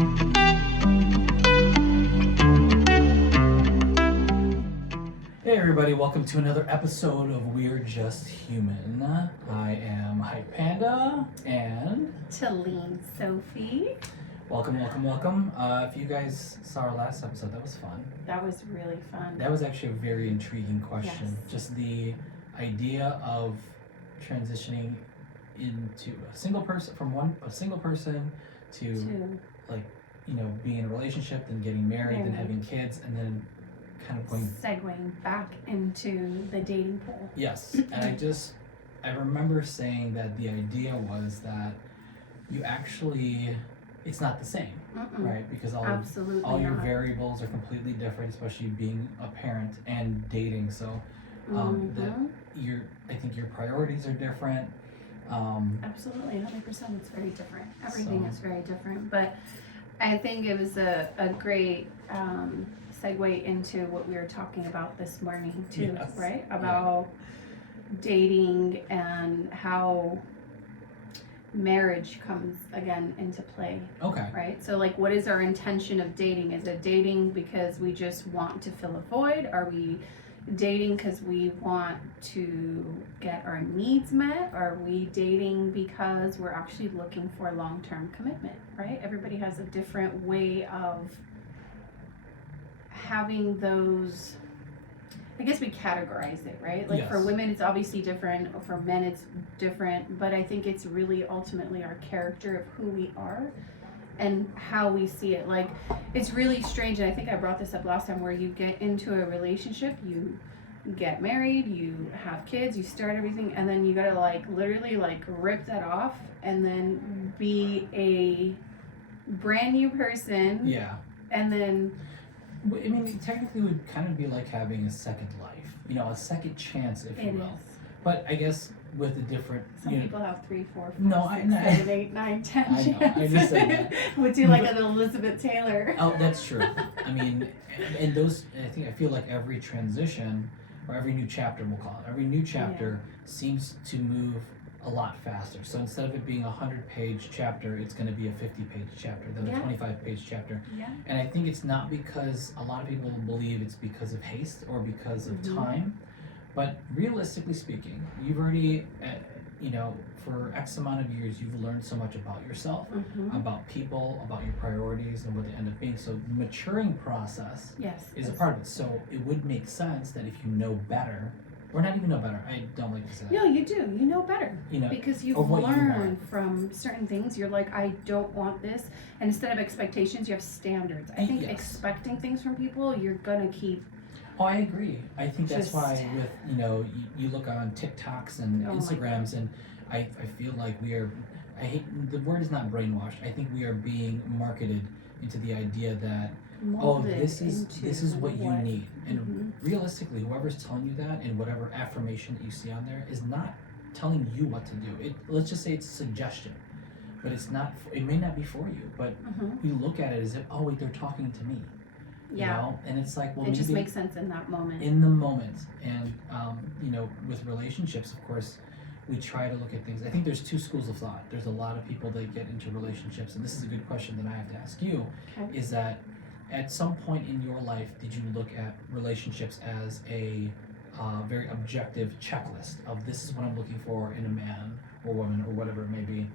Hey everybody, welcome to another episode of We're Just Human. I am Hype Panda and Talene Sophie. welcome. If you guys saw our last episode, that was fun. That was really fun. That was actually a very intriguing question. Yes. Just the idea of transitioning into a single person to like, being in a relationship, then getting married, then having kids, and then kind of going segueing back into the dating pool. Yes, and I remember saying that the idea was that you actually, it's not the same, right? Because all your not. variables are completely different, especially being a parent and dating. So I think your priorities are different. Absolutely, 100%. It's very different. Everything is very different. But I think it was a great segue into what we were talking about this morning too, Yes. right? About dating and how marriage comes again into play. Okay. Right? So like, what is our intention of dating? Is it dating because we just want to fill a void? Are we dating because we want to get our needs met? Are we dating because we're actually looking for long-term commitment, right? Everybody has a different way of having those. I guess we categorize it, right? Like for women it's obviously different, or for men it's different, but I think it's really ultimately our character of who we are and how we see it. Like, it's really strange, and I think I brought this up last time, where you get into a relationship, you get married, you have kids, you start everything, and then you gotta like literally like rip that off and then be a brand new person. Yeah. And then I mean, it technically would kind of be like having a second life, a second chance, if you will. But I guess with a different. Some people have 3, 4, 5, No, 6, 7, 8, 9, 10 I know. chances. I just said that. Would do like an Elizabeth Taylor. Oh, that's true. I mean, and those. I feel like every transition or every new chapter, we'll call it, every new chapter seems to move a lot faster. So instead of it being a 100-page chapter, it's going to be a 50-page chapter, then a 25-page chapter. Yeah. And I think it's not because a lot of people believe it's because of haste or because of time, but realistically speaking, you've already, for X amount of years, you've learned so much about yourself, about people, about your priorities, and what they end up being. So the maturing process is a part of it. So it would make sense that if you know better, or not even know better, I don't like to say that. No, you do. You know better. Because you've learned from certain things. You're like, I don't want this. And instead of expectations, you have standards. I think expecting things from people, you're going to keep. Oh, I agree. I think that's why with, you look on TikToks and Instagrams, and I feel like the word is not brainwashed. I think we are being marketed into the idea that, this is what you need. And realistically, whoever's telling you that and whatever affirmation that you see on there is not telling you what to do. Let's just say it's a suggestion, but it may not be for you, but you look at it as if, oh wait, they're talking to me. Yeah. And it's like, well, it just makes sense in that moment. In the moment. And, with relationships, of course, we try to look at things. I think there's 2 schools of thought. There's a lot of people that get into relationships, and this is a good question that I have to ask you, is that at some point in your life, did you look at relationships as a very objective checklist of this is what I'm looking for in a man or woman or whatever it may be?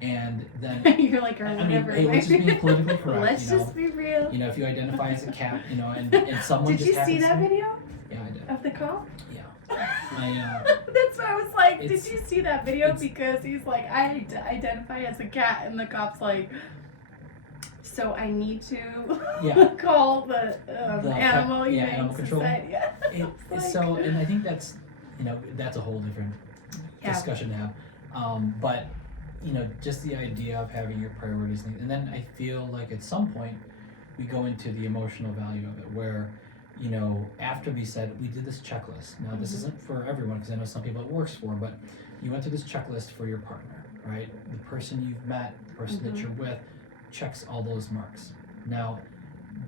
And then you're like, or whatever. Hey, let's just be politically correct. Let's just be real. If you identify as a cat, and someone did you see that video? Yeah, I did. Of the cop? Yeah. That's why I was like, did you see that video? Because he's like, I identify as a cat, and the cop's like, so I need to call the animal control. So, and I think that's that's a whole different discussion to have. But just the idea of having your priorities, and then I feel like at some point we go into the emotional value of it, where after we said we did this checklist. Now this isn't for everyone, because I know some people it works for, but you went through this checklist for your partner, right? The person you've met, the person that you're with, checks all those marks. Now,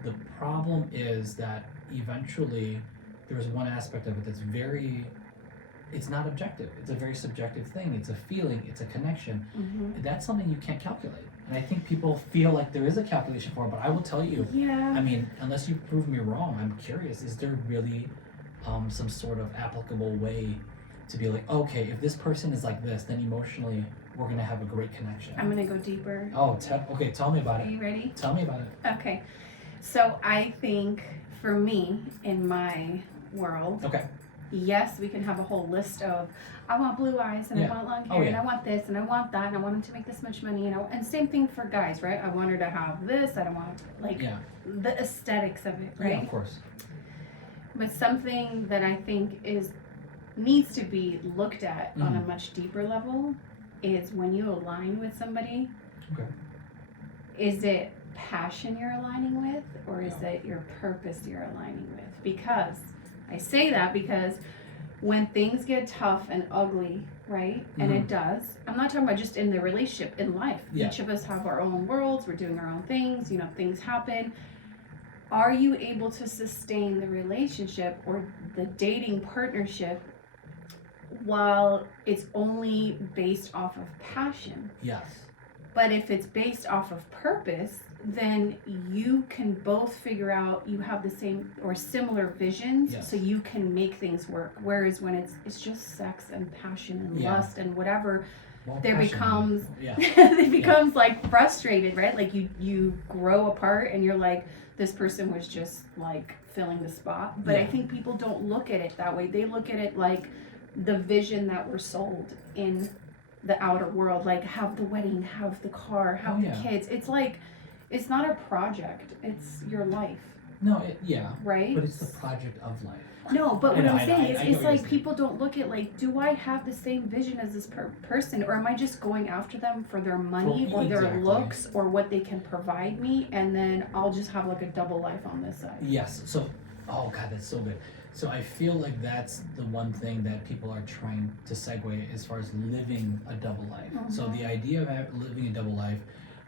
the problem is that eventually there's one aspect of it that's it's not objective. It's a very subjective thing. It's a feeling. It's a connection. That's something you can't calculate. And I think people feel like there is a calculation for it, but I will tell you, Yeah. I mean, unless you prove me wrong, I'm curious, is there really some sort of applicable way to be like, okay, if this person is like this, then emotionally we're gonna have a great connection? I'm gonna go deeper. Oh, okay, tell me about Are it. you ready? Tell me about it. Okay. So I think for me, in my world, Okay. yes, we can have a whole list of, I want blue eyes and Yeah. I want long Oh, hair and yeah. I want this and I want that and I want him to make this much money, and same thing for guys, right? I want her to have this, I don't want, like, Yeah. the aesthetics of it, Yeah, right? of course. But something that I think needs to be looked at on a Mhm. much deeper level is when you align with somebody, Okay. is it passion you're aligning with, or is Yeah. it your purpose you're aligning with? Because I say that because when things get tough and ugly, right? And it does. I'm not talking about just in the relationship, in life. Yeah. Each of us have our own worlds, we're doing our own things, things happen. Are you able to sustain the relationship or the dating partnership while it's only based off of passion? Yes. But if it's based off of purpose, then you can both figure out you have the same or similar visions, Yes. so you can make things work. Whereas when it's just sex and passion and Yeah. lust and whatever, Well, there passion, becomes yeah. it becomes like frustrated, right? Like you grow apart and you're like, this person was just like filling the spot. But I Yeah. think people don't look at it that way. They look at it like the vision that we're sold in the outer world, like have the wedding, have the car, have Oh, the yeah. kids. It's like, it's not a project, it's your life, No, yeah. right? But it's the project of life. No, but I what know, I'm I know, saying is, I know it's what you're like saying. people don't look at like, do I have the same vision as this person, or am I just going after them for their money Well, or their exactly. looks or what they can provide me, and then I'll just have like a double life on this side. Yes. So, oh God, that's so good. So I feel like that's the one thing that people are trying to segue as far as living a double life. So Mhm. the idea of living a double life,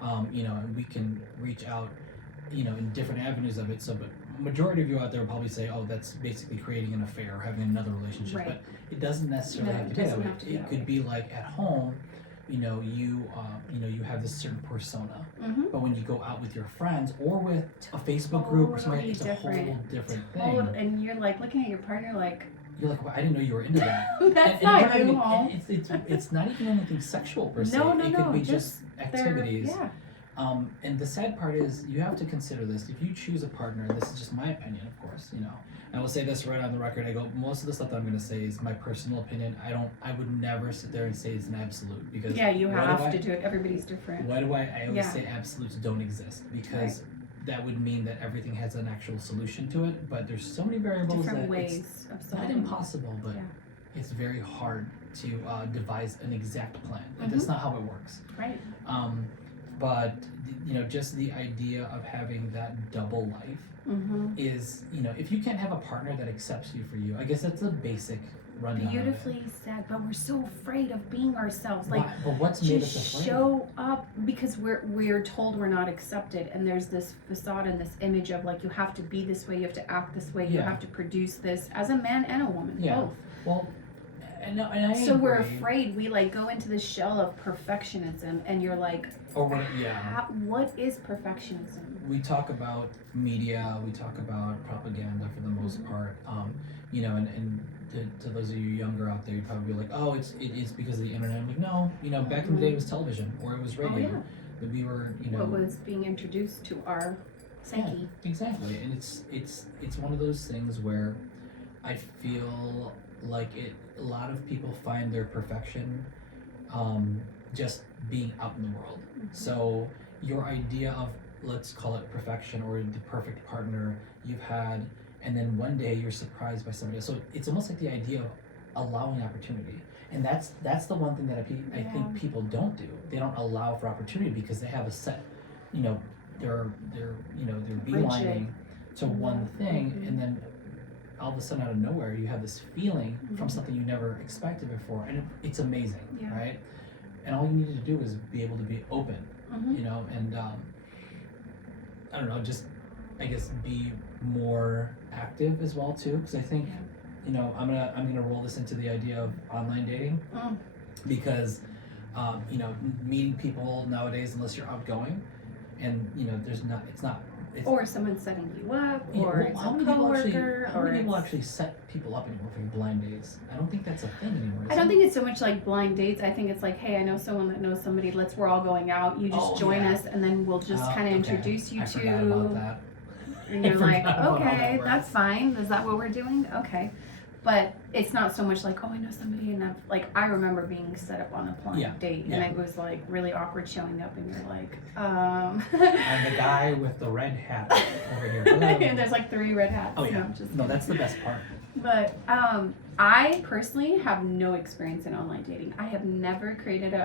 and we can reach out, in different avenues of it. So, but majority of you out there will probably say, oh, that's basically creating an affair or having another relationship. Right. But it doesn't necessarily No, have it to be that doesn't way. have to be It that could way. be like at home, you have this certain persona. Mm-hmm. But when you go out with your friends or with a Facebook group or something, Totally it's a whole different. different thing. And you're like looking at your partner like, You're like, well, I didn't know you were into that. that's And not we're you, even- home. and it's not even anything sexual per se. No, no, it no, could be just just activities. Yeah. And the sad part is you have to consider this. If you choose a partner, this is just my opinion, of course, I will say this right on the record. I go, most of the stuff that I'm going to say is my personal opinion. I would never sit there and say it's an absolute, because Yeah, you why have to do it. Everybody's different. Why do I always Yeah. say absolutes don't exist? Because that would mean that everything has an actual solution to it, but there's so many variables Different that ways it's of not solving. impossible, but Yeah. it's very hard to devise an exact plan. Mhm. That's not how it works. Right. But just the idea of having that double life Mm-hmm. is, if you can't have a partner that accepts you for you, I guess that's the basic rundown. Beautifully said, but we're so afraid of being ourselves. Like, But what's made us just afraid? show up, because we're told we're not accepted, and there's this facade and this image of like, you have to be this way, you have to act this way, you Yeah. have to produce this as a man and a woman, Yeah. both. Well, and I So we're agree. afraid. We like go into this shell of perfectionism, and you're like, Or yeah. what is perfectionism? We talk about media, we talk about propaganda for the most Mhm. part, and to those of you younger out there, you'd probably be like, oh, it is because of the internet. I'm like, no, back in the day it was television or it was radio. Oh, yeah. That we were, What was being introduced to our psyche. exactly, and it's one of those things where I feel like a lot of people find their perfection just being out in the world. Mhm. So your idea of, let's call it perfection or the perfect partner you've had, and then one day you're surprised by somebody else. So it's almost like the idea of allowing opportunity, and that's the one thing that I Yeah. think people don't do. They don't allow for opportunity because they have a set, they're beelining to one thing, Mhm. and then all of a sudden out of nowhere you have this feeling from Mhm. something you never expected before, and it's amazing, Yeah. right? And all you need to do is be able to be open, Mm-hmm. and I don't know, just I guess be more active as well too, because I think I'm gonna roll this into the idea of online dating, Mm. because You know, meeting people nowadays, unless you're outgoing, and you know, it's, or someone setting you up, yeah, or well, it's how a many people actually coworker, how or many people it's- actually set people up anymore for blind dates? I don't think that's a thing anymore. I don't think it's so much like blind dates. I think it's like, hey, I know someone that knows somebody. We're all going out. You just join yeah. us, and then we'll just kind of Okay. introduce you I to. forgot about that. And I you're like, forgot about how okay, that that's fine. Is that what we're doing? Okay. But it's not so much like, oh, I know somebody, and I remember being set up on a blind date, and it was like really awkward showing up, and you're like, I'm the guy with the red hat over here. and there's like 3 red hats. Oh yeah. No, that's the best part. But I personally have no experience in online dating. I have never created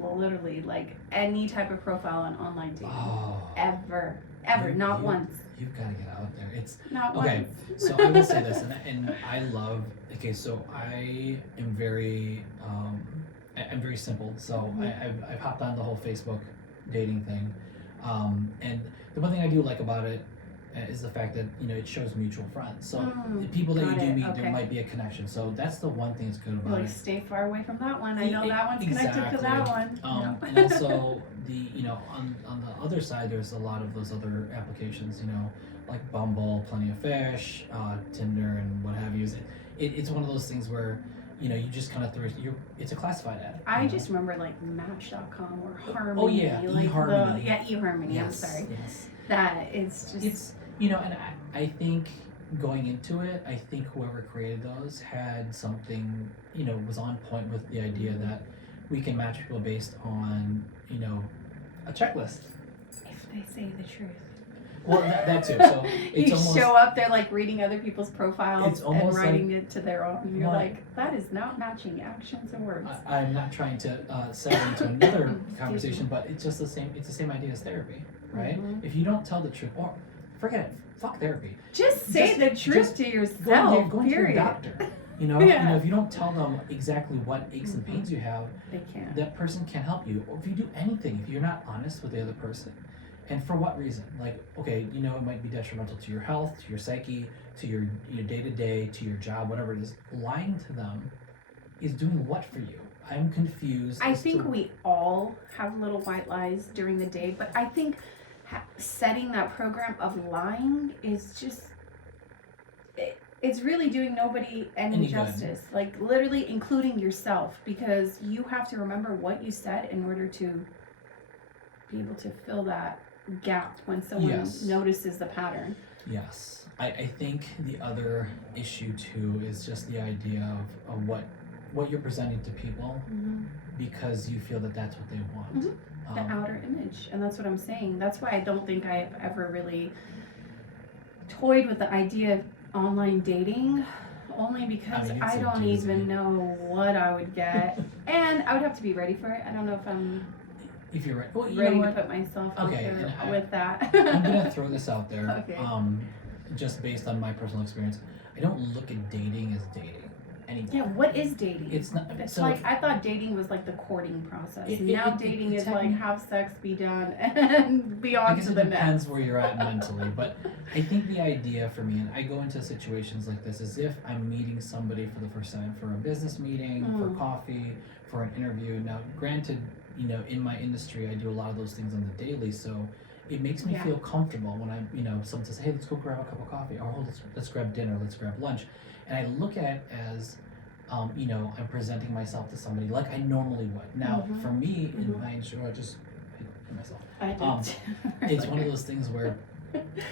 literally like any type of profile on online dating. Oh. Ever, not once. You've got to get out there. It's Not okay. once. So I will say this, and I love. Okay, so I am very, I'm very simple. So I've hopped on the whole Facebook dating thing, and the one thing I do like about it is the fact that you know it shows mutual friends. So the people that you do meet, there might be a connection. So that's the one thing that's good about it. Stay far away from that one. I know that one's connected to that one. And also on the other side, there's a lot of those other applications. You know, like Bumble, Plenty of Fish, Tinder, and what have you. It's one of those things where you know you just kind of it's a classified ad. I just remember like Match.com or Harmony. Oh yeah, like eHarmony. eHarmony. Yes, I'm sorry. Yes. That it's just. It's you know, and I think going into it, I think whoever created those had something, you know, was on point with the idea that we can match people based on, you know, a checklist. If they say the truth. Well, that too. So it's you almost, show up there like reading other people's profiles and writing like, it to their own. And you're like, that is not matching actions and words. I'm not trying to segue into another conversation, but it's just the same. It's the same idea as therapy, right? Mm-hmm. If you don't tell the truth, or forget it, fuck therapy. Just say the truth to yourself. Go to your doctor. You know, Yeah. you know, if you don't tell them exactly what aches and pains you have, they can't. That person can't help you. Or if you do anything, if you're not honest with the other person, and for what reason? Like, okay, you know, it might be detrimental to your health, to your psyche, to your day-to-day, to your job, whatever it is. Lying to them is doing what for you? I'm confused. I think we all have little white lies during the day, but I think setting that program of lying is just it's really doing nobody any justice. Like literally including yourself, because you have to remember what you said in order to be able to fill that gap when someone notices the pattern. Yes. I think the other issue too is just the idea of what you're presenting to people because you feel that that's what they want. The outer image. And that's what I'm saying. That's why I don't think I've ever really toyed with the idea of online dating, only because I don't even know what I would get. And I would have to be ready for it. I don't know if I'm ready to put myself out there with that. I'm going to throw this out there. Okay. Just based on my personal experience. I don't look at dating as dating anymore. Yeah, what is dating? It's not. It's like I thought dating was like the courting process. Now dating is like have sex, be done, and be on to the next. I guess it depends where you're at mentally, but I think the idea for me, and I go into situations like this as if I'm meeting somebody for the first time for a business meeting, for coffee, for an interview. Now, granted, you know, in my industry, I do a lot of those things on the daily, so it makes me feel comfortable when I, you know, someone says, hey, let's go grab a cup of coffee, or let's grab dinner, let's grab lunch. And I look at it as, you know, I'm presenting myself to somebody like I normally would. Now, for me, in my industry, I just hit myself. It's one of those things where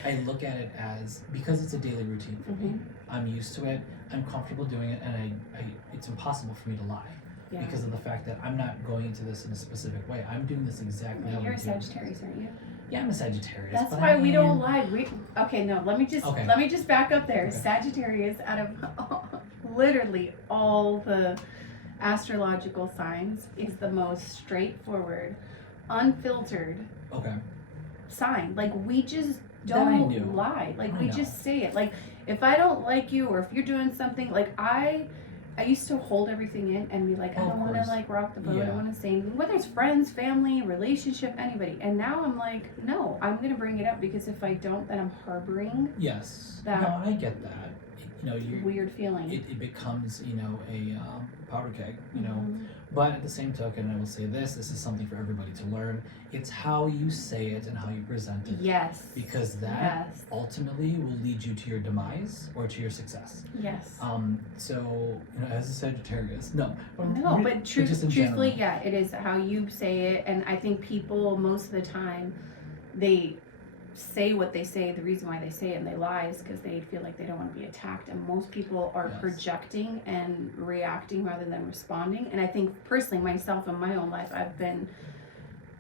I look at it as, because it's a daily routine for me, I'm used to it, I'm comfortable doing it, and it's impossible for me to lie. Yeah. Because of the fact that I'm not going into this in a specific way. I'm doing this exactly how You're a Sagittarius, aren't you? Yeah, I'm a Sagittarius. That's why we don't lie. Let me just back up there. Okay. Sagittarius, out of literally all the astrological signs, is the most straightforward, unfiltered sign. Like we just don't lie. Like we just say it. Like if I don't like you, or if you're doing something, like I used to hold everything in and be like, I don't want to like rock the boat. I don't want to say anything, whether it's friends, family, relationship, anybody. And now I'm like, no, I'm going to bring it up, because if I don't, then I'm harboring. Yes. That no, I get that. You know, weird feeling. It becomes, you know, a powder keg. You know, But at the same token, I will say this is something for everybody to learn. It's how you say it and how you present it. Yes. Because that ultimately will lead you to your demise or to your success. Yes. So, as a Sagittarius, but truthfully, yeah, it is how you say it. And I think people, most of the time, they say what they say, the reason why they say it and they lie is because they feel like they don't want to be attacked, and most people are projecting and reacting rather than responding. And I think personally, myself in my own life, I've been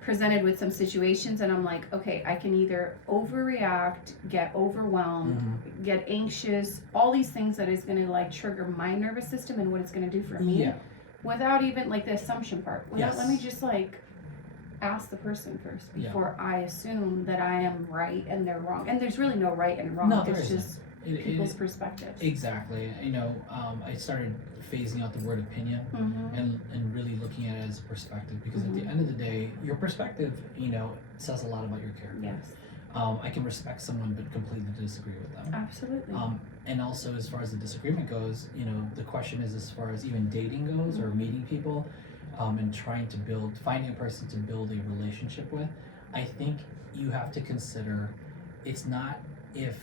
presented with some situations and I'm like, okay, I can either overreact, get overwhelmed, get anxious, all these things that is going to like trigger my nervous system and what it's going to do for me without even like the assumption part, let me just like ask the person first before I assume that I am right and they're wrong. And there's really no right and wrong. No, it's just people's perspectives. Exactly. I started phasing out the word opinion and really looking at it as a perspective, because at the end of the day, your perspective, says a lot about your character. Yes. I can respect someone but completely disagree with them. Absolutely. And also, as far as the disagreement goes, the question is, as far as even dating goes or meeting people, and trying to finding a person to build a relationship with, I think you have to consider it's not if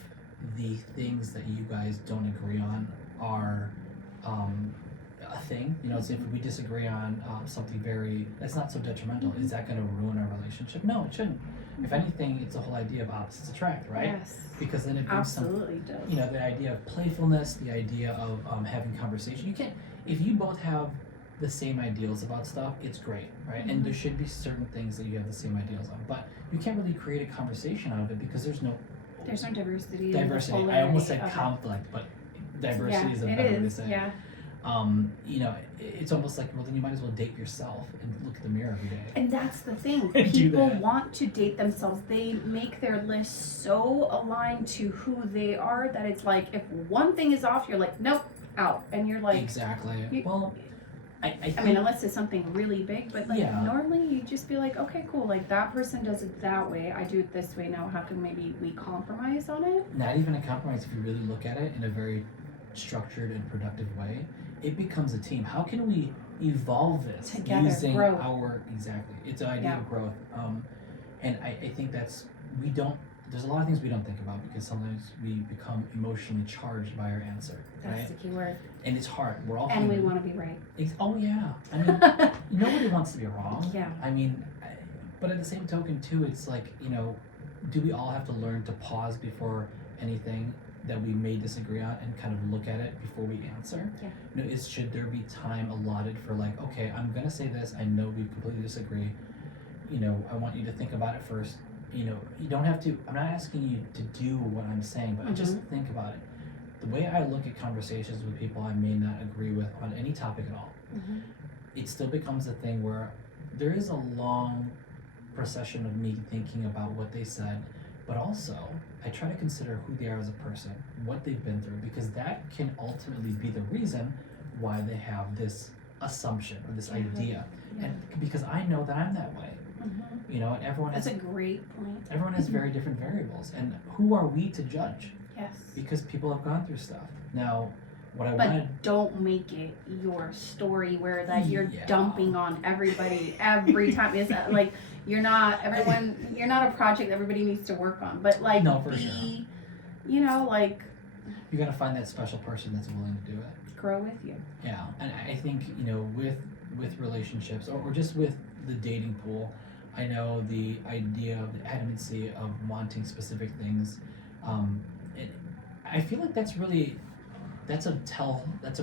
the things that you guys don't agree on are a thing. It's if we disagree on something that's not so detrimental. Is that going to ruin our relationship? No, it shouldn't. If anything, it's the whole idea of opposites attract, right? Yes. Because then it brings does. The idea of playfulness, the idea of having conversation. You can't, if you both have the same ideals about stuff, it's great, right? And there should be certain things that you have the same ideals on, but you can't really create a conversation out of it because there's no diversity. I almost said conflict, but diversity is a better way to say it. Yeah. It's almost like, well, then you might as well date yourself and look at the mirror every day. And that's the thing. People want to date themselves. They make their list so aligned to who they are that it's like, if one thing is off, you're like, nope, out. And you're like... Exactly. I mean, unless it's something really big, but normally you just be like, okay, cool, like that person does it that way, I do it this way, now how can maybe we compromise on it? Not even a compromise. If you really look at it in a very structured and productive way, it becomes a team. How can we evolve this together, using growth. It's an idea of growth. And I think there's a lot of things we don't think about because sometimes we become emotionally charged by our answer. That's the key word. And it's hard. We're all human. We want to be right. Oh yeah. I mean, nobody wants to be wrong. Yeah. I mean, but at the same token too, it's like, do we all have to learn to pause before anything that we may disagree on and kind of look at it before we answer? Yeah. Should there be time allotted for like, okay, I'm gonna say this, I know we completely disagree. I want you to think about it first. You don't have to, I'm not asking you to do what I'm saying, but just think about it. The way I look at conversations with people I may not agree with on any topic at all, it still becomes a thing where there is a long procession of me thinking about what they said, but also I try to consider who they are as a person, what they've been through, because that can ultimately be the reason why they have this assumption or this idea. And because I know that I'm that way. And everyone That's a great point. Everyone has very different variables, and who are we to judge? Yes. Because people have gone through stuff. Now, don't make it your story where that you're dumping on everybody every time. Is that like you're not a project everybody needs to work on, but like sure. Like you gotta find that special person that's willing to do it. Grow with you. Yeah, and I think with relationships or just with the dating pool, I know the idea of the adamancy of wanting specific things. I feel like that's a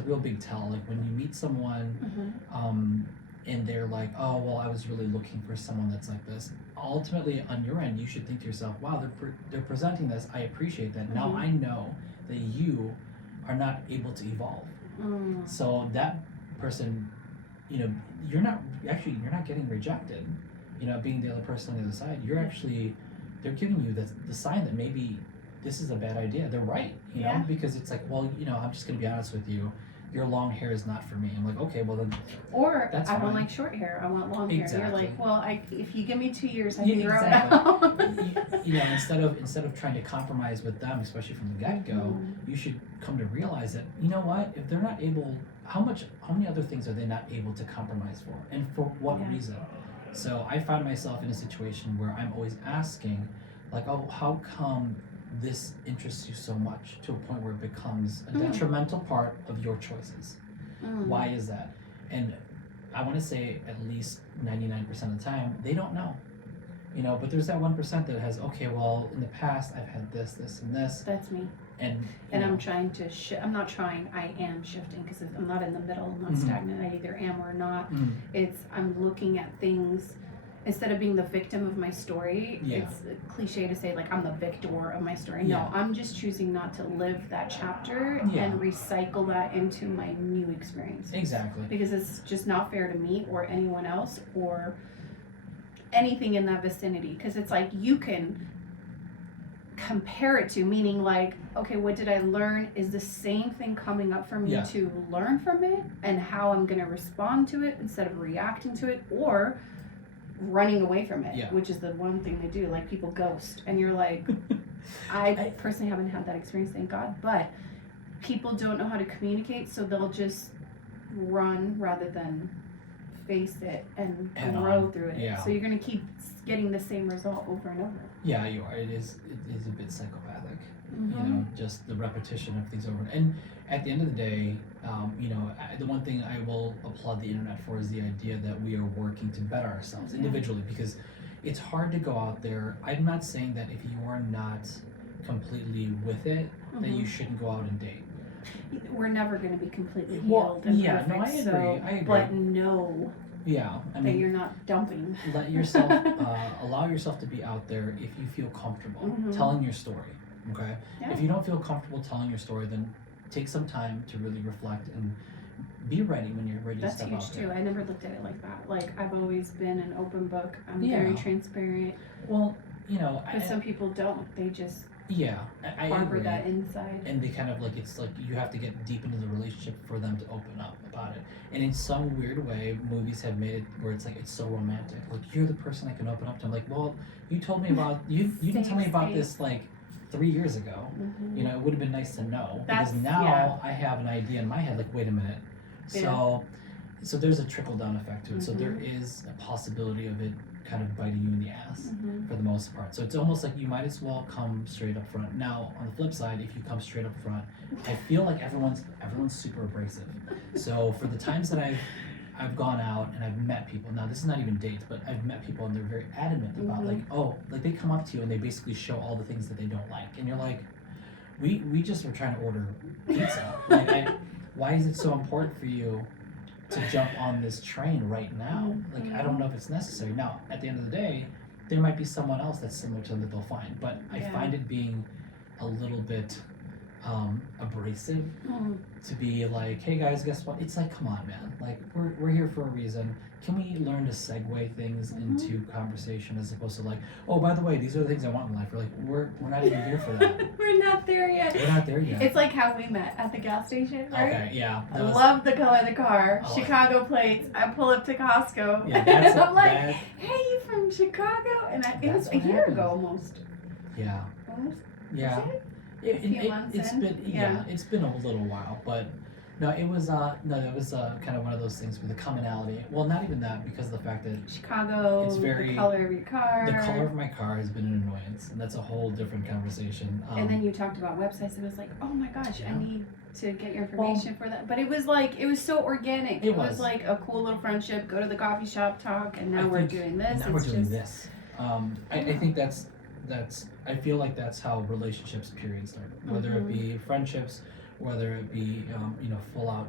real big tell. Like when you meet someone, and they're like, oh well, I was really looking for someone that's like this. Ultimately, on your end, you should think to yourself, wow, they're presenting this. I appreciate that. Now I know that you are not able to evolve. So that person, you're not getting rejected. Being the other person on the other side, they're giving you the sign that maybe this is a bad idea. They're right, because it's like, well, I'm just gonna be honest with you. Your long hair is not for me. I'm like, okay, well then. Or that's I fine. don't like short hair. I want long Exactly. hair. You're like, well, if you give me 2 years, I figure out. Instead of trying to compromise with them, especially from the get-go, you should come to realize that, if they're not able how many other things are they not able to compromise for, and for what reason? So I find myself in a situation where I'm always asking, like, oh, how come this interests you so much to a point where it becomes a detrimental part of your choices? Why is that? And I want to say at least 99% of the time they don't know, but there's that 1% that has, okay, well, in the past I've had this, and this. That's me. And I'm trying to I'm not trying, I am shifting, because I'm not in the middle, I'm not stagnant, I either am or not. I'm looking at things, instead of being the victim of my story, it's a cliche to say, like, I'm the victor of my story. No, I'm just choosing not to live that chapter and recycle that into my new experience. Exactly. Because it's just not fair to me or anyone else or anything in that vicinity. Because it's like, you can compare it to, meaning like, okay, what did I learn? Is the same thing coming up for me to learn from it, and how I'm going to respond to it instead of reacting to it or running away from it, which is the one thing they do. Like, people ghost, and you're like, I personally haven't had that experience, thank God, but people don't know how to communicate, so they'll just run rather than face it and grow through it. So you're going to keep getting the same result over and over. Yeah, you are. It is a bit psychopathic. Just the repetition of things over. And at the end of the day, the one thing I will applaud the internet for is the idea that we are working to better ourselves individually, because it's hard to go out there. I'm not saying that if you are not completely with it, that you shouldn't go out and date. We're never going to be completely healed and perfect. No, I agree. But know I mean, that you're not dumping. Let yourself, allow yourself to be out there if you feel comfortable telling your story, okay? If you don't feel comfortable telling your story, then take some time to really reflect and be ready when you're ready to step out there. That's huge too. I never looked at it like that. Like, I've always been an open book. I'm very transparent. Well, but some people don't. They just I harbor agree. that inside. And they kind of like, it's like you have to get deep into the relationship for them to open up about it. And in some weird way, movies have made it where it's like, it's so romantic. Like, you're the person I can open up to. I'm like, well, you told me about, you didn't tell me about this like 3 years ago. It would have been nice to know. Because now I have an idea in my head, like, wait a minute. So there's a trickle down effect to it. So there is a possibility of it kind of biting you in the ass for the most part. So it's almost like you might as well come straight up front. Now, on the flip side, if you come straight up front, I feel like everyone's super abrasive. So for the times that I've gone out and I've met people, now this is not even dates, but I've met people and they're very adamant about like they come up to you and they basically show all the things that they don't like, and you're like, we just were trying to order pizza. Like, why is it so important for you to jump on this train right now? Like, I don't know if it's necessary. Now, at the end of the day, there might be someone else that's similar to them that they'll find, but I find it being a little bit abrasive to be like, hey guys, guess what? It's like, come on, man. Like, we're here for a reason. Can we learn to segue things into conversation as opposed to like, oh, by the way, these are the things I want in life. We're like, we're not even here for that. We're not there yet. We're not there yet. It's like how we met at the gas station, right? Okay, yeah. I love the color of the car. Chicago plates. I pull up to Costco. Yeah, I'm like, hey, you from Chicago? And it was a year ago almost. Yeah. Almost? Yeah. It's been a little while, but no, it was kind of one of those things with the commonality. Well, not even that, because of the fact that Chicago, it's very, the color of your car. The color of my car has been an annoyance, and that's a whole different conversation. And then you talked about websites, and it was like, oh my gosh, I need to get your information for that. But it was like, it was so organic. It was like a cool little friendship, go to the coffee shop, talk, and now we're doing this. Now we're doing this. I think that's I feel like that's how relationships period start, whether it be friendships, whether it be full out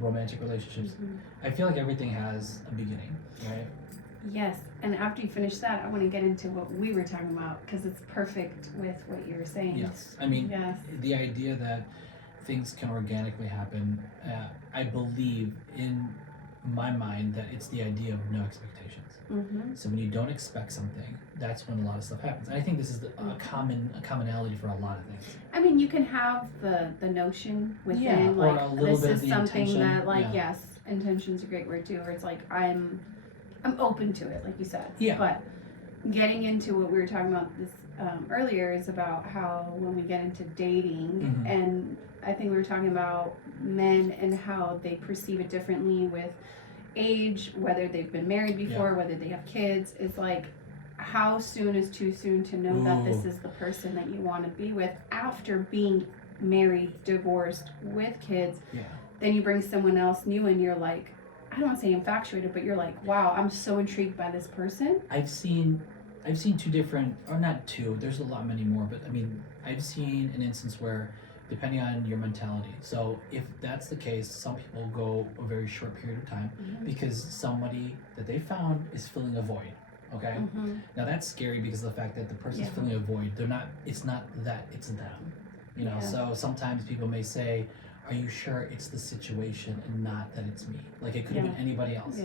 romantic relationships. I feel like everything has a beginning, right? Yes, and after you finish that, I want to get into what we were talking about, because it's perfect with what you were saying. Yes, I mean, the idea that things can organically happen, I believe in my mind that it's the idea of no expectations. So when you don't expect something, that's when a lot of stuff happens. And I think this is a commonality for a lot of things. I mean, you can have the notion within, or a little bit of this is the something intention. that, like, yes, intention's a great word too, where it's like, I'm open to it, like you said. Yeah. But getting into what we were talking about this earlier is about how when we get into dating, Mhm. and I think we were talking about men and how they perceive it differently with age, whether they've been married before, whether they have kids. It's like, how soon is too soon to know that this is the person that you want to be with after being married, divorced, with kids? Yeah. Then you bring someone else new and you're like, I don't want to say infatuated, but you're like, wow, I'm so intrigued by this person. I've seen two different, or not two, there's a lot many more, but I mean, I've seen an instance where, depending on your mentality, so if that's the case, some people go a very short period of time because somebody that they found is filling a void. Okay. Now that's scary because of the fact that the person's filling a void. It's not that, it's them. You know, so sometimes people may say, are you sure it's the situation and not that it's me? Like, it could have been anybody else.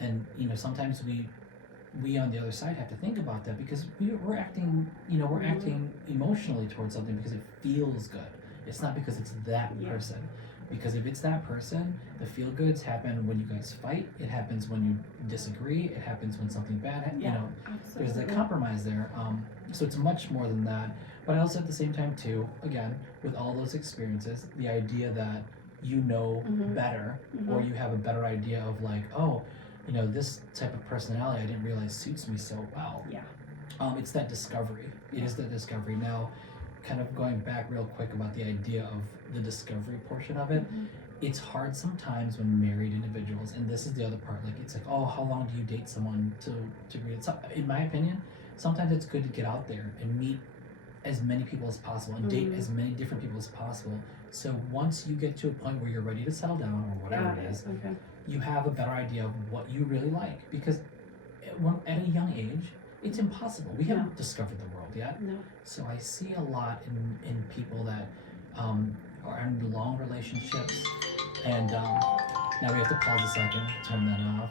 And you know, sometimes we on the other side have to think about that because we're acting, you know, we're acting emotionally towards something because it feels good. It's not because it's that person. Because if it's that person, the feel goods happen when you guys fight. It happens when you disagree. It happens when something bad, you know, there's the compromise there. So it's much more than that. But I also at the same time too, again, with all those experiences, the idea that you know better, or you have a better idea of like, oh, you know, this type of personality I didn't realize suits me so well. It's that discovery. It is that discovery. Now, kind of going back real quick about the idea of the discovery portion of it, it's hard sometimes when married individuals, and this is the other part, like it's like, oh, how long do you date someone to read? So, in my opinion, sometimes it's good to get out there and meet as many people as possible and date as many different people as possible. So once you get to a point where you're ready to settle down or whatever it is, you have a better idea of what you really like. Because at a young age, it's impossible. We haven't discovered the world yet. So I see a lot in people that are in long relationships, and now we have to pause a second, turn that off.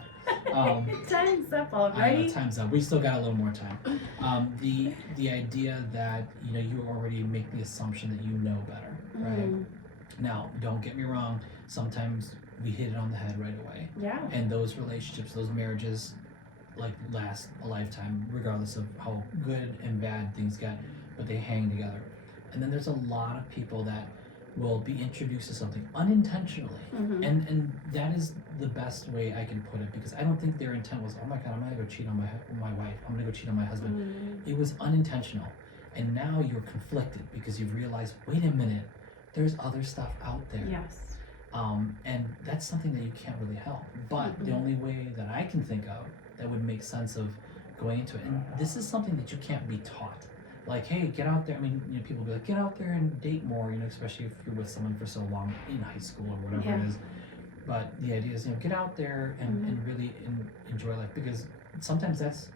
Time's up already. I know, time's up. We still got a little more time. The idea that, you know, you already make the assumption that you know better, right? Now, don't get me wrong. Sometimes we hit it on the head right away. And those relationships, those marriages, like last a lifetime, regardless of how good and bad things get, but they hang together. And then there's a lot of people that will be introduced to something unintentionally, and that is the best way I can put it, because I don't think their intent was, oh my god, I'm gonna go cheat on my wife, I'm gonna go cheat on my husband. It was unintentional, and now you're conflicted because you've realized, wait a minute, there's other stuff out there. And that's something that you can't really help. But the only way that I can think of that would make sense of going into it, and this is something that you can't be taught. Like, hey, get out there. I mean, you know, people be like, get out there and date more, you know, especially if you're with someone for so long in high school or whatever it is. But the idea is, you know, get out there and really enjoy life, because sometimes that's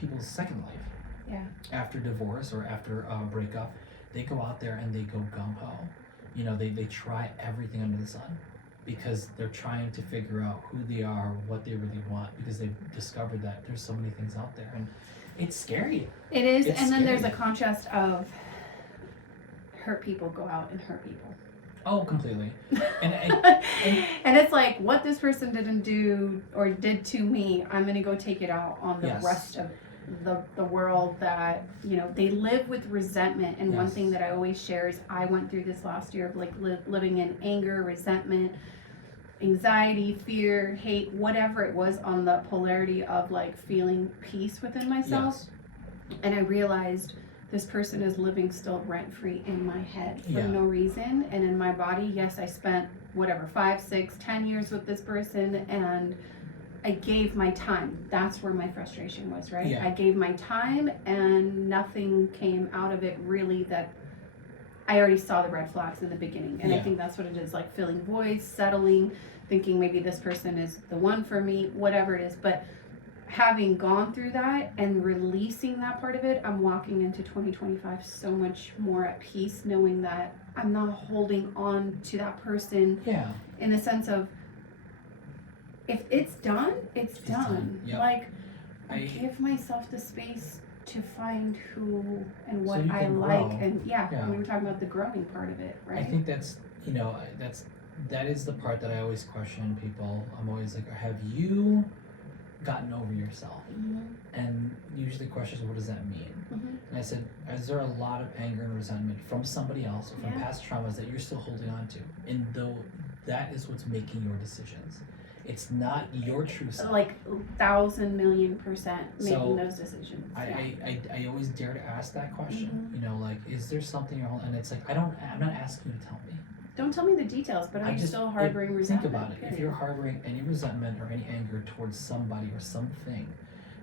people's second life. After divorce or after a breakup, they go out there and they go gung-ho. You know, they try everything under the sun because they're trying to figure out who they are, what they really want, because they've discovered that there's so many things out there. And it's scary. It is, and then there's a contrast of hurt people go out and hurt people. Oh, completely. And it's like, what this person didn't do or did to me, I'm gonna go take it out on the rest of the world. That, you know, they live with resentment. And one thing that I always share is I went through this last year of like living in anger, resentment, anxiety, fear, hate, whatever it was, on the polarity of like feeling peace within myself. And I realized this person is living still rent-free in my head for no reason, and in my body. Yes, I spent whatever 5, 6, 10 years with this person, and I gave my time. That's where my frustration was, right? I gave my time and nothing came out of it really. That I already saw the red flags in the beginning, and I think that's what it is, like filling voids, settling, thinking maybe this person is the one for me, whatever it is. But having gone through that and releasing that part of it, I'm walking into 2025 so much more at peace, knowing that I'm not holding on to that person in the sense of, if it's done, it's done. Like, I give myself the space to find who and what so I like. And we were talking about the growing part of it, right? I think that's, you know, that is the part that I always question people. I'm always like, have you gotten over yourself. And usually the question is, what does that mean? And I said, is there a lot of anger and resentment from somebody else or from past traumas that you're still holding on to? And though that is what's making your decisions. It's not your true self. Like 1,000,000,000% making those decisions. I always dare to ask that question. You know, like, is there something you're holding? And it's like, I'm not asking you to tell me. Don't tell me the details, but are you still harboring resentment? Think about it. If you're harboring any resentment or any anger towards somebody or something,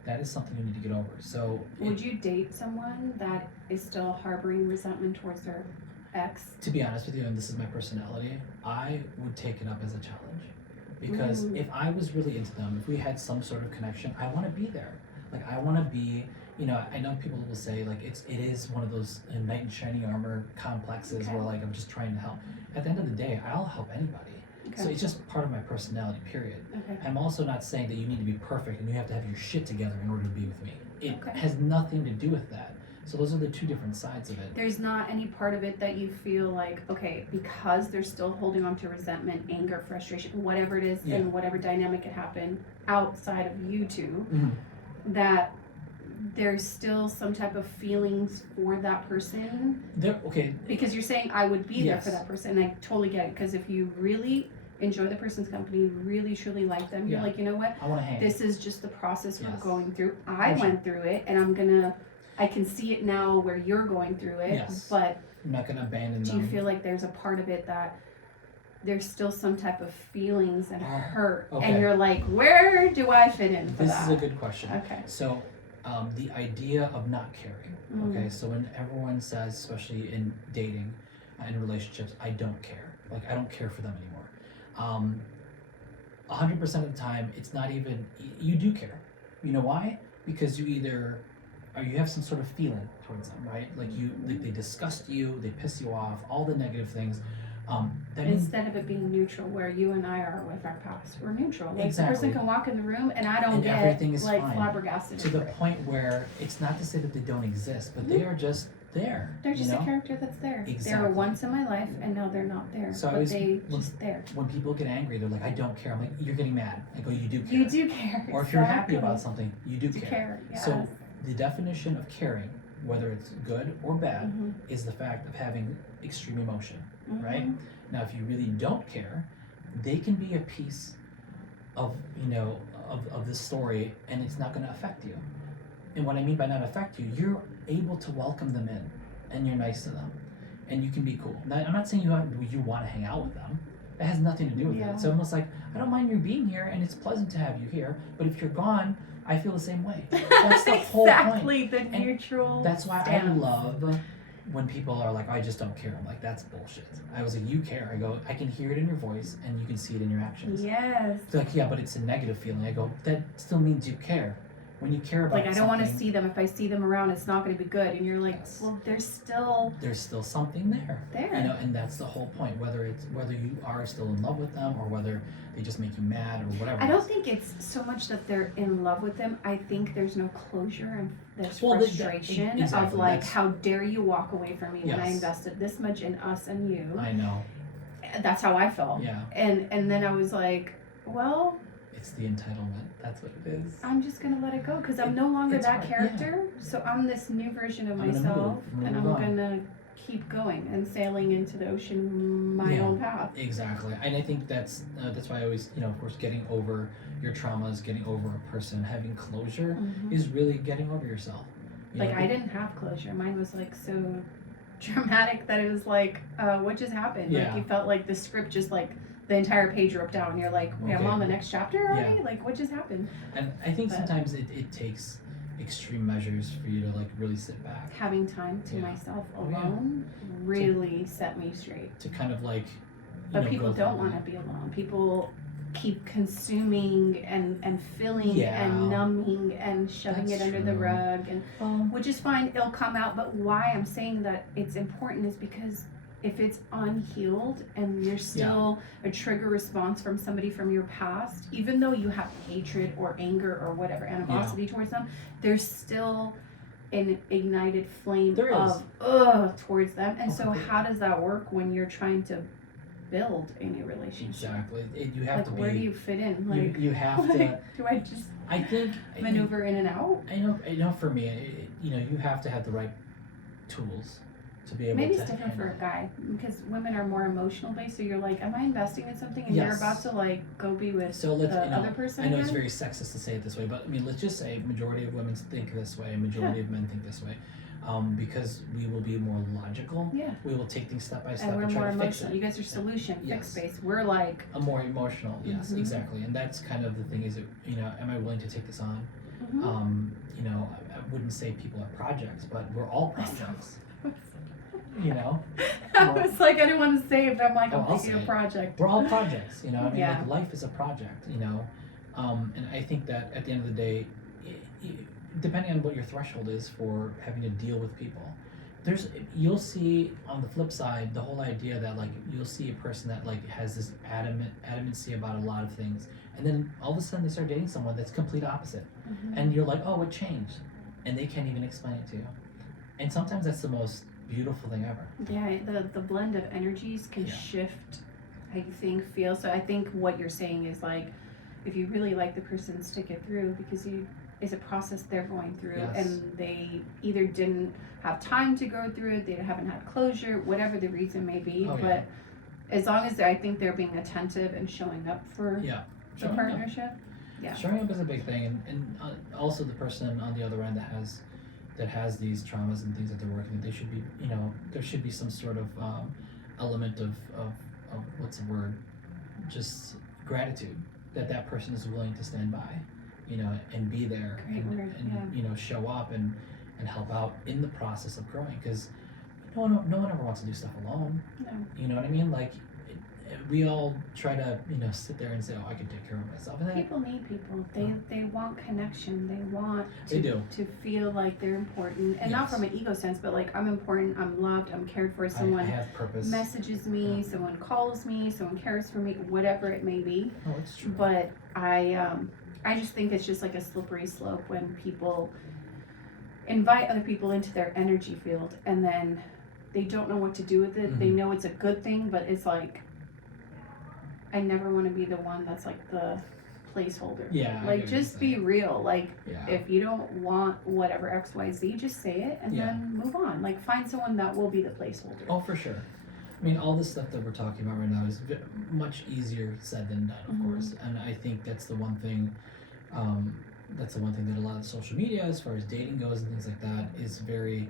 that is something you need to get over. So would you date someone that is still harboring resentment towards their ex? To be honest with you, and this is my personality, I would take it up as a challenge. Because if I was really into them, if we had some sort of connection, I want to be there. Like, I want to be, you know, I know people will say, like, it is one of those knight in shining armor complexes where, like, I'm just trying to help. At the end of the day, I'll help anybody. So it's just part of my personality, period. I'm also not saying that you need to be perfect and you have to have your shit together in order to be with me. It has nothing to do with that. So those are the two different sides of it. There's not any part of it that you feel like, okay, because they're still holding on to resentment, anger, frustration, whatever it is, and whatever dynamic it happened outside of you two, that there's still some type of feelings for that person. Because you're saying I would be there for that person, and I totally get it. Because if you really enjoy the person's company, really truly like them, you're like, you know what? I want to hang. This is just the process we're going through. I went through it, and I can see it now where you're going through it, but I'm not going to abandon them. Do you feel like there's a part of it that there's still some type of feelings and hurt, and you're like, where do I fit in for this that? This is a good question. Okay. So the idea of not caring, okay, so when everyone says, especially in dating and relationships, I don't care. Like, I don't care for them anymore. 100% of the time, it's not even, you do care. You know why? Because you either... or you have some sort of feeling towards them, right? Like they disgust you, they piss you off, all the negative things. Instead of it being neutral, where you and I are with our past, we're neutral. Like the person can walk in the room and I don't get everything is like fine, flabbergasted. To the point where it's not to say that they don't exist, but they are just there. They're just a character that's there. Exactly. They were once in my life and now they're not there. So but they just there. When people get angry, they're like, I don't care. I'm like, you're getting mad. I go, you do care. You do care. Or if you're happy about something, you do care. Yes. So the definition of caring, whether it's good or bad, is the fact of having extreme emotion, right? Now, if you really don't care, they can be a piece of, of the story, and it's not going to affect you. And what I mean by not affect you, you're able to welcome them in, and you're nice to them, and you can be cool. Now, I'm not saying you want to hang out with them. It has nothing to do with it. It's almost like, I don't mind you being here, and it's pleasant to have you here, but if you're gone, I feel the same way. That's the whole point. Exactly, the neutral. That's why I love when people are like, I just don't care. I'm like, that's bullshit. I was like, you care. I go, I can hear it in your voice, and you can see it in your actions. Yes. They're like, yeah, but it's a negative feeling. I go, that still means you care. When you care about I don't want to see them. If I see them around, it's not going to be good. And you're like, well, there's still something there. And that's the whole point. Whether you are still in love with them or whether they just make you mad or whatever. I don't think it's so much that they're in love with them. I think there's no closure and there's frustration of like, how dare you walk away from me when I invested this much in us and you. I know. That's how I felt. Yeah. And then I was like, well, it's the entitlement. That's what it is. I'm just gonna let it go because I'm no longer that character. So I'm this new version of myself, and I'm gonna keep going and sailing into the ocean my own path. Exactly, and I think that's why I always, of course, getting over your traumas, getting over a person, having closure is really getting over yourself. I didn't have closure. Mine was like so dramatic that it was like, what just happened? Yeah. Like you felt like the script just like. The entire page ripped out and you're like, wait, I'm on the next chapter already? Like, what just happened? And I think sometimes it takes extreme measures for you to like really sit back. Having time to myself alone really set me straight. To kind of like, but people don't want to be alone. People keep consuming and filling and numbing and shoving it under the rug, and which is fine, it'll come out. But why I'm saying that it's important is because if it's unhealed and you're still a trigger response from somebody from your past, even though you have hatred or anger or whatever, animosity towards them, there's still an ignited flame of towards them. And so how does that work when you're trying to build any relationship. Exactly. You have like, to be. Where do you fit in? Like, you have like, to. do I just I think maneuver in and out? I know. For me, you have to have the right tools to be able Maybe to. it's different for a guy because women are more emotional based. So you're like, am I investing in something? And Yes. you're about to like go be with So let's, the other person. I know again? it's very sexist to say it this way, but I mean, let's just say majority of women think this way, majority of men think this way, because we will be more logical. Yeah. We will take things step by step And we're and more try to fix emotional. it. You guys are solution, Yes. fix based. We're like. A more emotional, yes, Mhm. exactly, and that's kind of the thing. Is it, am I willing to take this on? Mhm. I wouldn't say people are projects, but we're all projects. I was like, I didn't want to say it, but I'm like, Oh, I'm I'll thinking say a it. project. We're all projects, I mean, Yeah. like life is a project, and I think that at the end of the day, depending on what your threshold is for having to deal with people, you'll see on the flip side the whole idea that like you'll see a person that like has this adamancy about a lot of things, and then all of a sudden they start dating someone that's complete opposite, Mhm. and you're like, oh, it changed, and they can't even explain it to you, and sometimes that's the most beautiful thing ever. Yeah, the blend of energies can Yeah. shift, I think, feel. So I think what you're saying is like, if you really like the person, stick it through because it's a process they're going through, Yes. and they either didn't have time to go through it, they haven't had closure, whatever the reason may be. Oh, but yeah. as long as I think they're being attentive and showing up for Yeah. the Showing up. partnership. Yeah. Showing up is a big thing, and also the person on the other end that has these traumas and things that they're working with, they should be, there should be some sort of element of what's the word, just gratitude that person is willing to stand by, and be there, Great and word, show up and help out in the process of growing, because no one ever wants to do stuff alone. No. You know what I mean? Like, we all try to, sit there and say, oh, I can take care of myself. And People need people. They want connection. They want They do. to feel like they're important, and not Yes. from an ego sense, but like I'm important, I'm loved, I'm cared for. I Someone have purpose. messages me, Yeah. someone calls me, someone cares for me, whatever it may be. Oh, it's true. But I just think it's just like a slippery slope when people invite other people into their energy field and then they don't know what to do with it. They Mhm. know it's a good thing, but it's like I never want to be the one that's like the placeholder. Yeah. I get Like what you're just be saying. real. Like Yeah. if you don't want whatever XYZ, just say it and Yeah. then move on. Like find someone that will be the placeholder. Oh, for sure. I mean, all this stuff that we're talking about right now is much easier said than done, of Mhm. course. And I think that's the one thing. That's the one thing that a lot of social media, as far as dating goes and things like that, is very.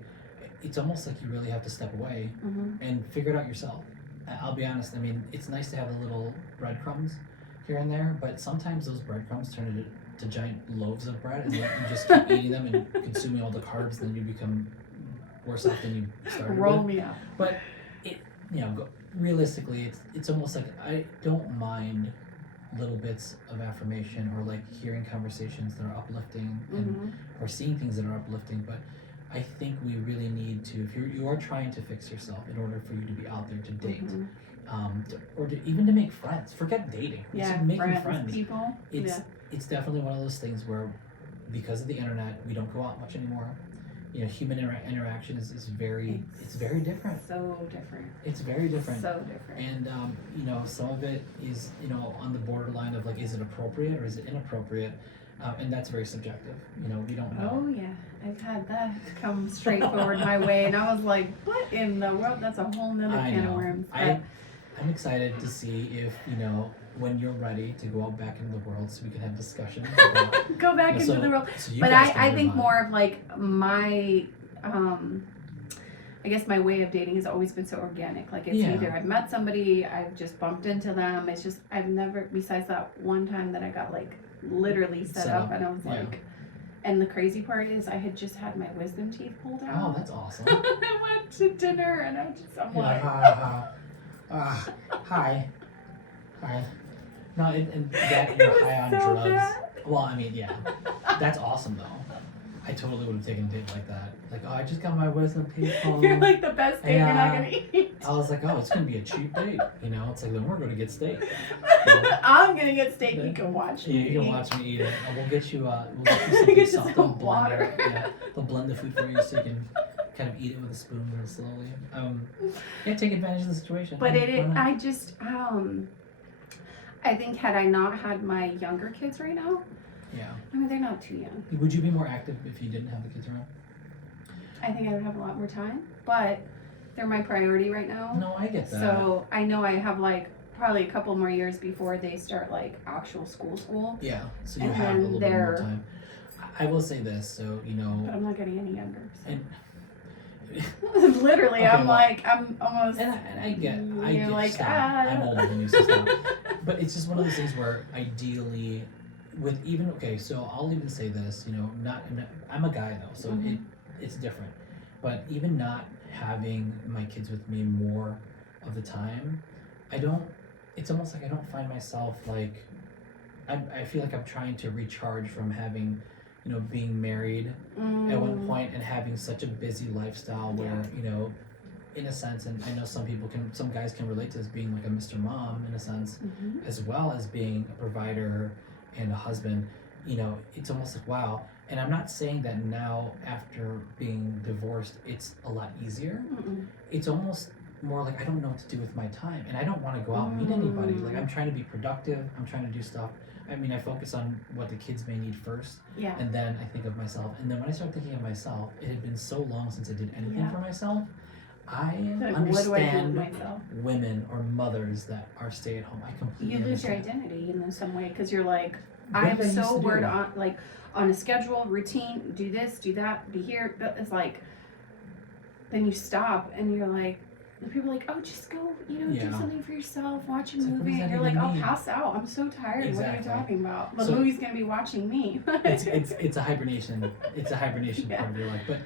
It's almost like you really have to step away Mm-hmm. and figure it out yourself. I'll be honest. I mean, it's nice to have the little breadcrumbs here and there, but sometimes those breadcrumbs turn into giant loaves of bread, and you just keep eating them and consuming all the carbs. Then you become worse off than you started Roll with. me up. But realistically, it's almost like I don't mind little bits of affirmation or like hearing conversations that are uplifting and Mm-hmm. or seeing things that are uplifting. But I think we really need to, if you are trying to fix yourself in order for you to be out there to date, even to make friends. Forget dating. Yeah, Just making friends. people. It's definitely one of those things where, because of the internet, we don't go out much anymore. Human interaction is very it's very different. So different. It's very different. So different. And some of it is on the borderline of like, is it appropriate or is it inappropriate? And that's very subjective. We don't know. Oh yeah, I've had that come straight forward my way, and I was like, "What in the world?" That's a whole nother I can know. of worms. I'm excited to see if when you're ready to go out back into the world, so we can have discussions about. Go back into the world. So you But guys can I move think on. more of like my, I guess my way of dating has always been so organic. Like it's Yeah. either I've met somebody, I've just bumped into them. It's just I've never, besides that one time that I got like literally set up, and I was yeah. like, and the crazy part is I had just had my wisdom teeth pulled Oh, out. that's awesome. I went to dinner and I'm like, Hi. No, and that It you're was high on so drugs. bad. Well, I mean, yeah, that's awesome though. I totally would have taken a date like that. Like, oh, I just got my wisdom teeth pulled. You're like the best date you're not gonna eat. I was like, oh, it's gonna be a cheap date. It's like, then we're gonna get steak. I'm gonna get steak. You can watch Yeah, me. you can eat. watch me eat it. And we'll get you Get you something some soft. water. Yeah, they'll blend the food for you so you can kind of eat it with a spoon real slowly. Take advantage of the situation. But I think had I not had my younger kids right now, I mean, they're not too young. Would you be more active if you didn't have the kids around? I think I would have a lot more time, but they're my priority right now. No, I get that. So I know I have like probably a couple more years before they start like actual school. Yeah, so you have a little bit more time. I will say this, so But I'm not getting any younger. So. And literally, okay, I'm almost. And I get, like, stop. I'm older than you, so stop. But it's just one of those things where ideally, with even so I'll even say this, I'm a guy though, so it's different. But even not having my kids with me more of the time, it's almost like I don't find myself like, I feel like I'm trying to recharge from having, being married at one point and having such a busy lifestyle where, in a sense, and I know some guys can relate to this, being like a Mr. Mom in a sense, as well as being a provider and a husband, it's almost like, wow. And I'm not saying that now after being divorced, it's a lot easier. It's almost more like I don't know what to do with my time, and I don't want to go out and meet anybody. Like, I'm trying to be productive. I'm trying to do stuff. I mean, I focus on what the kids may need first, and then I think of myself. And then when I start thinking of myself, it had been so long since I did anything for myself. I understand women or mothers that are stay at home. I completely lose your identity in some way because you're like, I am so word on a schedule, routine, do this, do that, be here. But it's like, then you stop and you're like, and people are like, oh, just go, do something for yourself, watch a movie. And you're like, I'll pass out. I'm so tired. Exactly. What are you talking about? The movie's gonna be watching me. it's a hibernation. It's a hibernation part of your life. But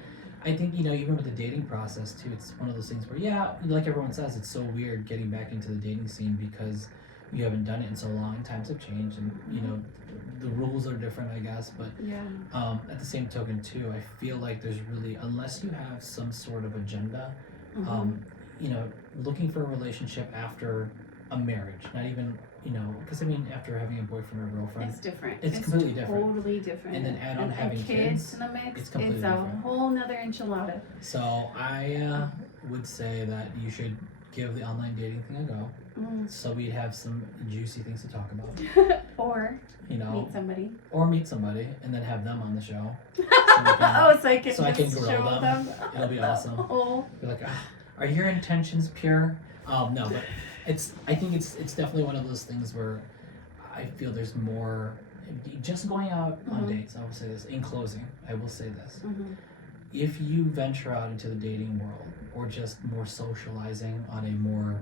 I think, even with the dating process too, it's one of those things where, like everyone says, it's so weird getting back into the dating scene because you haven't done it in so long and times have changed and, the rules are different, I guess. But at the same token too, I feel like there's really, unless you have some sort of agenda, looking for a relationship after a marriage, not even, because after having a boyfriend or girlfriend, it's different. It's completely different. Totally different. And then add on having kids in the mix, it's completely it's a different. whole nother enchilada. So I would say that you should give the online dating thing a go. So we'd have some juicy things to talk about. Or meet somebody and then have them on the show. So I can grill them. It'll be awesome. Be like, are your intentions pure? No, but I think it's definitely one of those things where I feel there's more just going out on dates. I will say this in closing. I will say this. If you venture out into the dating world or just more socializing on a more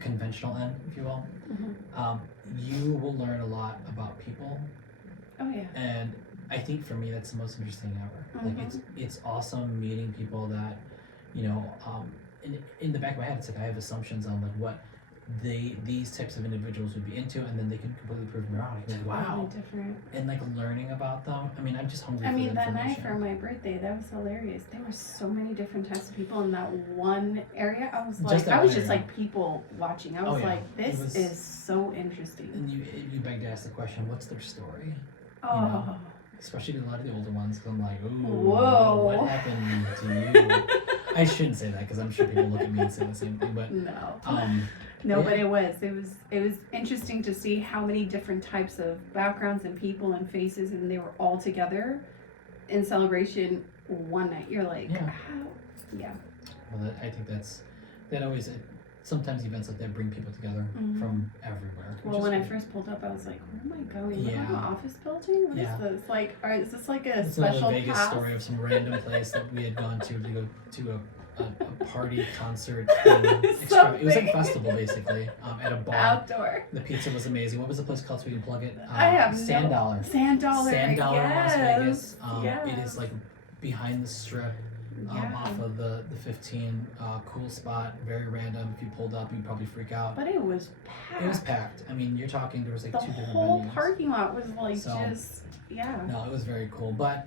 conventional end, if you will, you will learn a lot about people. Oh yeah. And I think for me that's the most interesting ever. Like it's awesome meeting people that, in the back of my head it's like I have assumptions on like what these types of individuals would be into, and then they can completely prove me wrong. Like, wow. Different. And like learning about them. I'm just hungry for the information. That night for my birthday, that was hilarious. There were so many different types of people in that one area. I was like people watching. I was like, this is so interesting. And you begged to ask the question, what's their story? Oh. Especially a lot of the older ones, because I'm like, ooh, whoa, what happened to you? I shouldn't say that because I'm sure people look at me and say the same thing, but no. But it was interesting to see how many different types of backgrounds and people and faces, and they were all together in celebration one night. You're like, how? Yeah. Well, I think that always. Sometimes events like that bring people together from everywhere. Well, when I first pulled up, I was like, where am I going? Am I in an office building? What is this? Like, is this like a special Vegas pass? Story of some random place that we had gone to go to a party concert thing. It was like a festival basically at a bar. Outdoor. The pizza was amazing. What was the place called so we can plug it? I have Sand Dollar. Sand Dollar. Sand Dollar in Las Vegas. Yes. It is like behind the strip. Off of the 15, cool spot, very random. If you pulled up, you'd probably freak out. But it was packed. It was packed. You're talking, there was like 2 different venues. The whole parking lot was like No, it was very cool. But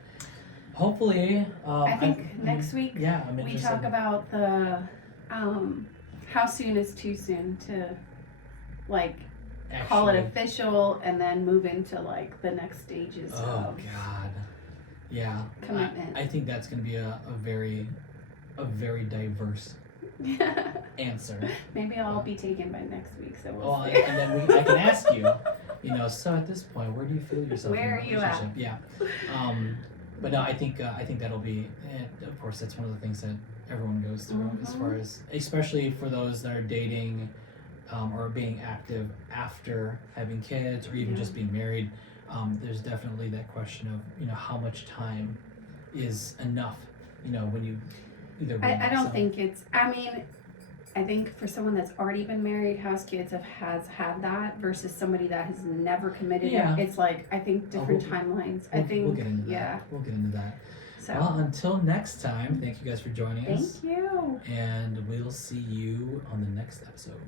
hopefully, I think next week we talk about the how soon is too soon to call it official and then move into like the next stages of God. Yeah. Commitment. I think that's going to be a very a very diverse answer. Maybe I'll be taken by next week, so we'll Well, see. and then I can ask you, so at this point, where do you feel yourself Where in are a you at? relationship? Yeah. But no, I think that'll be, and of course, that's one of the things that everyone goes through as far as, especially for those that are dating or being active after having kids or even just being married. There's definitely that question of, how much time is enough, when you either. I don't think it's, I think for someone that's already been married, has kids, has had that versus somebody that has never committed. Yeah. It's like, I think different timelines. I think, we'll get into that. yeah. We'll get into that. So. Well, until next time, thank you guys for joining us. Thank you. And we'll see you on the next episode.